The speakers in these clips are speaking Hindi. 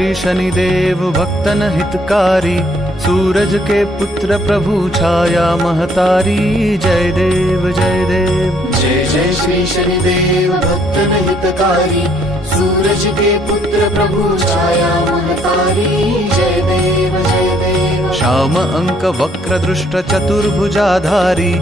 श्री शनिदेव भक्तन हितकारी, सूरज के पुत्र प्रभु छाया महतारी। जय देव जय देव। जय जय श्री शनिदेव भक्तन हितकारी, सूरज के पुत्र प्रभु छाया महतारी। जय देव जय देव। श्याम अंक वक्र दृष्ट चतुर्भुजाधारी,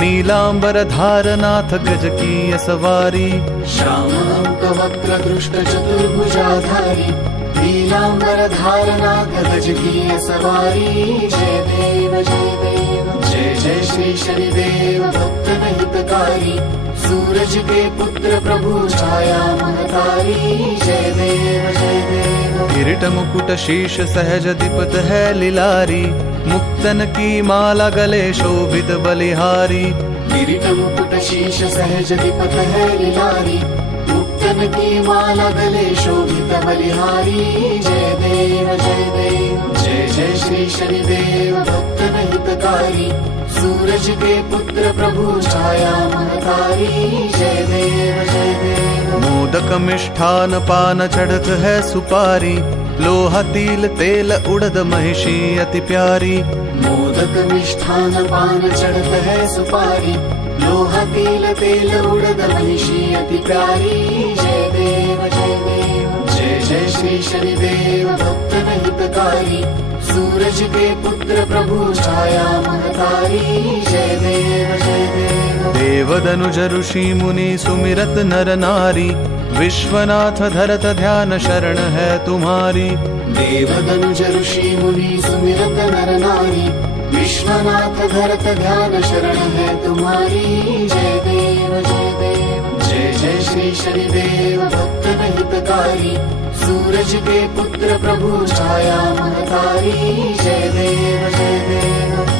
नीलांबर धारनाथ गज की सवारी। श्याम अंक वक्र दृष्ट चतुर्भुजाधारी, नीलांबर धारनाथ गज की सवारी। जय देव जय देव। जय जय श्री शनिदेव भक्तन हितकारी, सूरज के पुत्र प्रभु छाया महतारी। जय देव जय देव। किरीट मुकुट शीश सहज दीपत है लिलारी, मुक्तन की माला गले शोभित बलिहारी। किरीट मुकुट शीश सहज दीपत है लिलारी, मुक्तन की माला गले शोभित बलिहारी। जय देव जय देव। जय जय श्री शनिदेव भक्तन हितकारी, सूरज के पुत्र प्रभु छाया महतारी। जय देव जय देव। मोदक मिष्ठान पान चढ़त है सुपारी, लोहा तिल तेल उड़द महिषी अति प्यारी। मोदक मिष्ठान पान चढ़त है सुपारी, लोहा तिल तेल उड़द महिषी अति प्यारी। जय देव जय देव। जय जय श्री शनिदेव भक्तन हितकारी, सूरज के पुत्र प्रभु छाया महतारी। जय देव जय देव। देवदनुज ऋषि मुनि सुमिरत नर नारी, विश्वनाथ धरत ध्यान शरण है तुम्हारी। देवदनुज ऋषि मुनि सुमिरत नर नारी, विश्वनाथ धरत ध्यान शरण है तुम्हारी। जय देव जय देव। जय जय श्री शनिदेव भक्तन हितकारी, सूरज के पुत्र प्रभु छाया महतारी। जय देव जय देव।